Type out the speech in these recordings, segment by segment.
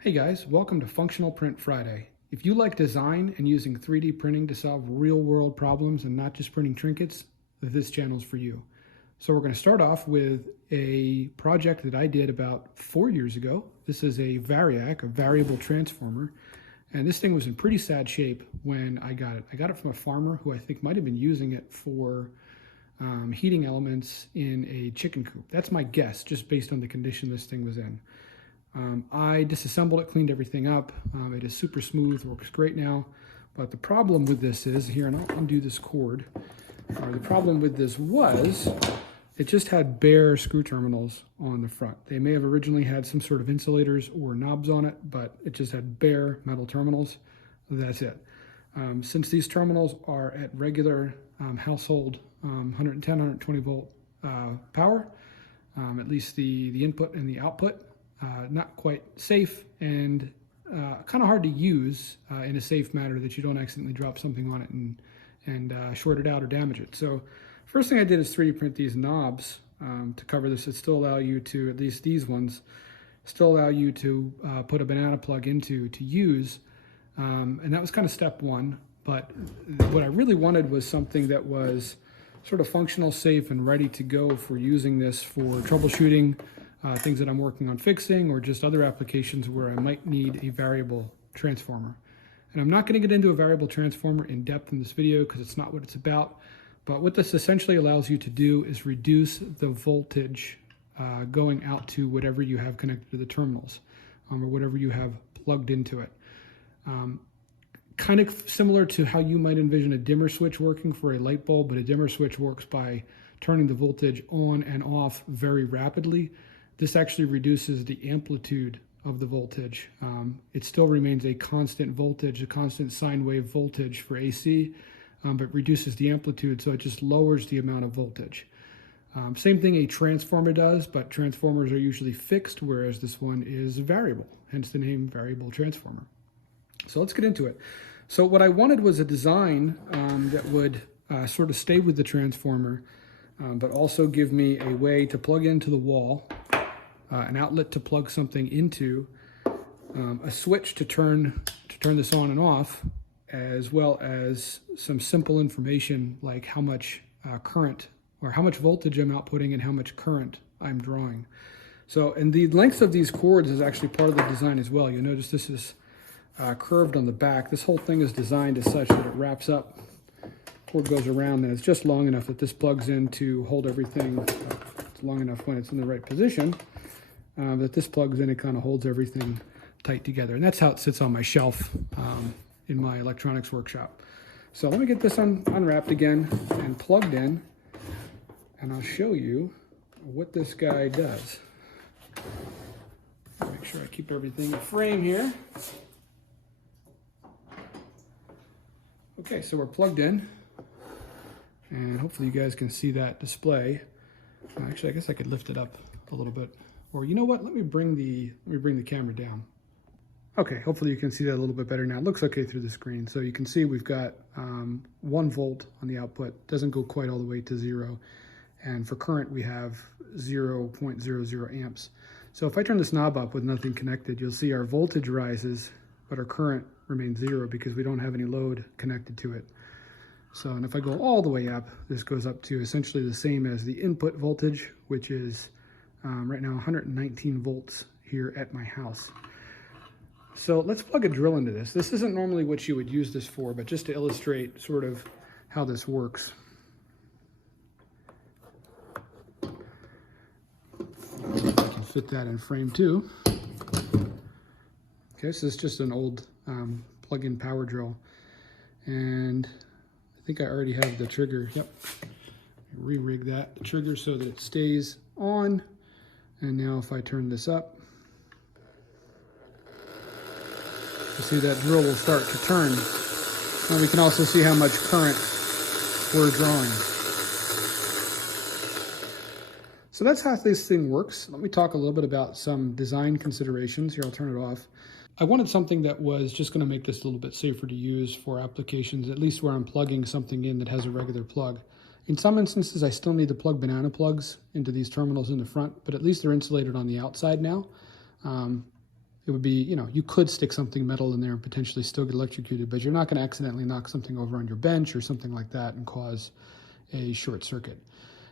Hey guys, welcome to Functional Print Friday. If you like design and using 3D printing to solve real-world problems and not just printing trinkets, this channel is for you. So we're going to start off with a project that I did about 4 years ago. This is a Variac, a variable transformer, and this thing was in pretty sad shape when I got it. I got it from a farmer who I think might have been using it for heating elements in a chicken coop. That's my guess, just based on the condition this thing was in. I disassembled it, cleaned everything up. It is super smooth, works great now. But the problem with this is, here, and I'll undo this cord. The problem with this was, it just had bare screw terminals on the front. They may have originally had some sort of insulators or knobs on it, but it just had bare metal terminals. That's it. Since these terminals are at regular household 110, 120 volt power, at least the input and the output, not quite safe and kind of hard to use in a safe manner that you don't accidentally drop something on it and short it out or damage it. So first thing I did is 3D print these knobs to cover this that still allow you to, at least these ones, still allow you to put a banana plug into to use. And that was kind of step one. But what I really wanted was something that was sort of functional, safe, and ready to go for using this for troubleshooting, things that I'm working on fixing, or just other applications where I might need a variable transformer. And I'm not going to get into a variable transformer in depth in this video because it's not what it's about. But what this essentially allows you to do is reduce the voltage going out to whatever you have connected to the terminals, or whatever you have plugged into it. Kind of similar to how you might envision a dimmer switch working for a light bulb, but a dimmer switch works by turning the voltage on and off very rapidly. This actually reduces the amplitude of the voltage. It still remains a constant voltage, a constant sine wave voltage for AC, but reduces the amplitude, so it just lowers the amount of voltage. Same thing a transformer does, but transformers are usually fixed, whereas this one is variable, hence the name variable transformer. So let's get into it. So what I wanted was a design that would sort of stay with the transformer, but also give me a way to plug into the wall, an outlet to plug something into, a switch to turn this on and off, as well as some simple information like how much current or how much voltage I'm outputting and how much current I'm drawing. So, and the length of these cords is actually part of the design as well. You'll notice this is curved on the back. This whole thing is designed as such that it wraps up, cord goes around, and it's just long enough that this plugs in to hold everything. It's long enough when it's in the right position that this plugs in, it kind of holds everything tight together. And that's how it sits on my shelf in my electronics workshop. So let me get this unwrapped again and plugged in, and I'll show you what this guy does. Make sure I keep everything in frame here. Okay, so we're plugged in, and hopefully you guys can see that display. Actually, I guess I could lift it up a little bit. Or you know what? Let me bring the camera down. Okay, hopefully you can see that a little bit better now. It looks okay through the screen. So you can see we've got 1 volt on the output. Doesn't go quite all the way to 0. And for current, we have 0.00 amps. So if I turn this knob up with nothing connected, you'll see our voltage rises, but our current remains 0 because we don't have any load connected to it. So, and if I go all the way up, this goes up to essentially the same as the input voltage, which is right now 119 volts here at my house. So let's plug a drill into this. This isn't normally what you would use this for, but just to illustrate sort of how this works. I can fit that in frame too. Okay, so this is just an old plug-in power drill. And I think I already have the trigger. Yep. Re-rig that trigger so that it stays on. And now if I turn this up, you see that drill will start to turn. And we can also see how much current we're drawing. So that's how this thing works. Let me talk a little bit about some design considerations. Here, I'll turn it off. I wanted something that was just going to make this a little bit safer to use for applications, at least where I'm plugging something in that has a regular plug. In some instances, I still need to plug banana plugs into these terminals in the front, but at least they're insulated on the outside now. it would be, you could stick something metal in there and potentially still get electrocuted, but you're not going to accidentally knock something over on your bench or something like that and cause a short circuit.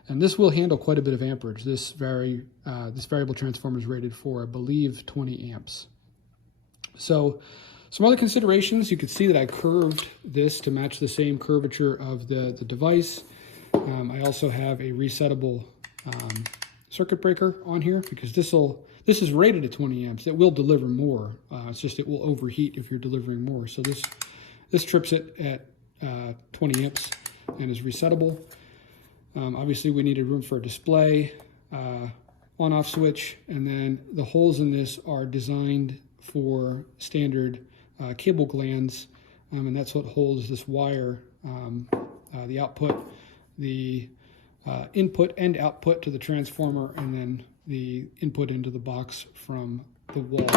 And this will handle quite a bit of amperage. This variable transformer is rated for, I believe, 20 amps. So some other considerations, you could see that I curved this to match the same curvature of the device. I also have a resettable circuit breaker on here because this is rated at 20 amps. It will deliver more. It's just it will overheat if you're delivering more. So this trips it at 20 amps and is resettable. Obviously, we needed room for a display, on-off switch, and then the holes in this are designed for standard cable glands, and that's what holds this wire, the output, the input and output to the transformer, and then the input into the box from the wall.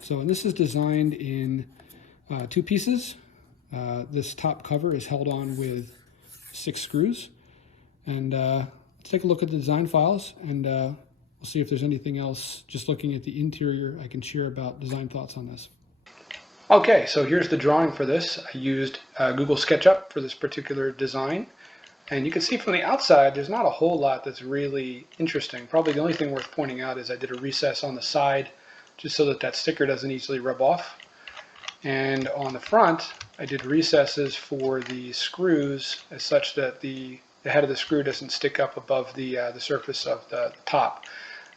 So, and this is designed in 2 pieces. This top cover is held on with 6 screws. And let's take a look at the design files, and we'll see if there's anything else, just looking at the interior, I can share about design thoughts on this. Okay, so here's the drawing for this. I used Google SketchUp for this particular design. And you can see from the outside, there's not a whole lot that's really interesting. Probably the only thing worth pointing out is I did a recess on the side, just so that that sticker doesn't easily rub off. And on the front, I did recesses for the screws as such that the head of the screw doesn't stick up above the surface of the top.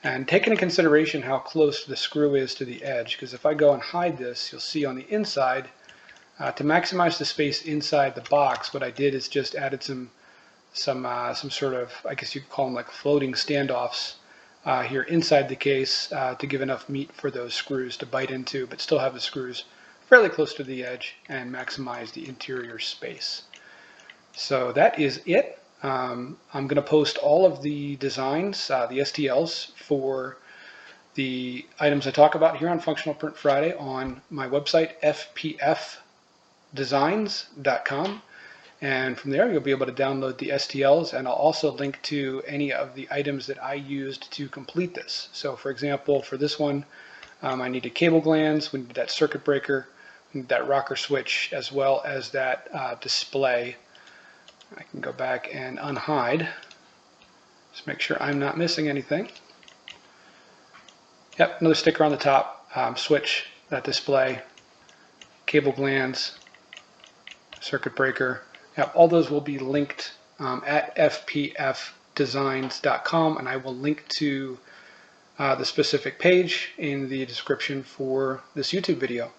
And take into consideration how close the screw is to the edge, because if I go and hide this, you'll see on the inside, to maximize the space inside the box, what I did is just added some sort of, I guess you could call them like floating standoffs here inside the case to give enough meat for those screws to bite into, but still have the screws fairly close to the edge and maximize the interior space. So that is it. I'm going to post all of the designs, the STLs for the items I talk about here on Functional Print Friday on my website, fpfdesigns.com. And from there, you'll be able to download the STLs, and I'll also link to any of the items that I used to complete this. So for example, for this one, I needed cable glands, we needed that circuit breaker, we needed that rocker switch, as well as that display. I can go back and unhide, just make sure I'm not missing anything. Yep, another sticker on the top, switch, that display, cable glands, circuit breaker. Yep, all those will be linked at fpfdesigns.com, and I will link to the specific page in the description for this YouTube video.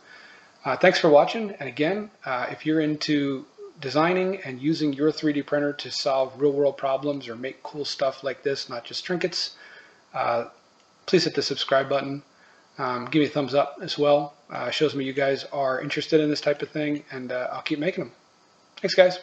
Thanks for watching, and again, if you're into designing and using your 3D printer to solve real-world problems or make cool stuff like this, not just trinkets, please hit the subscribe button. Give me a thumbs up as well. Shows me you guys are interested in this type of thing, and I'll keep making them. Thanks, guys.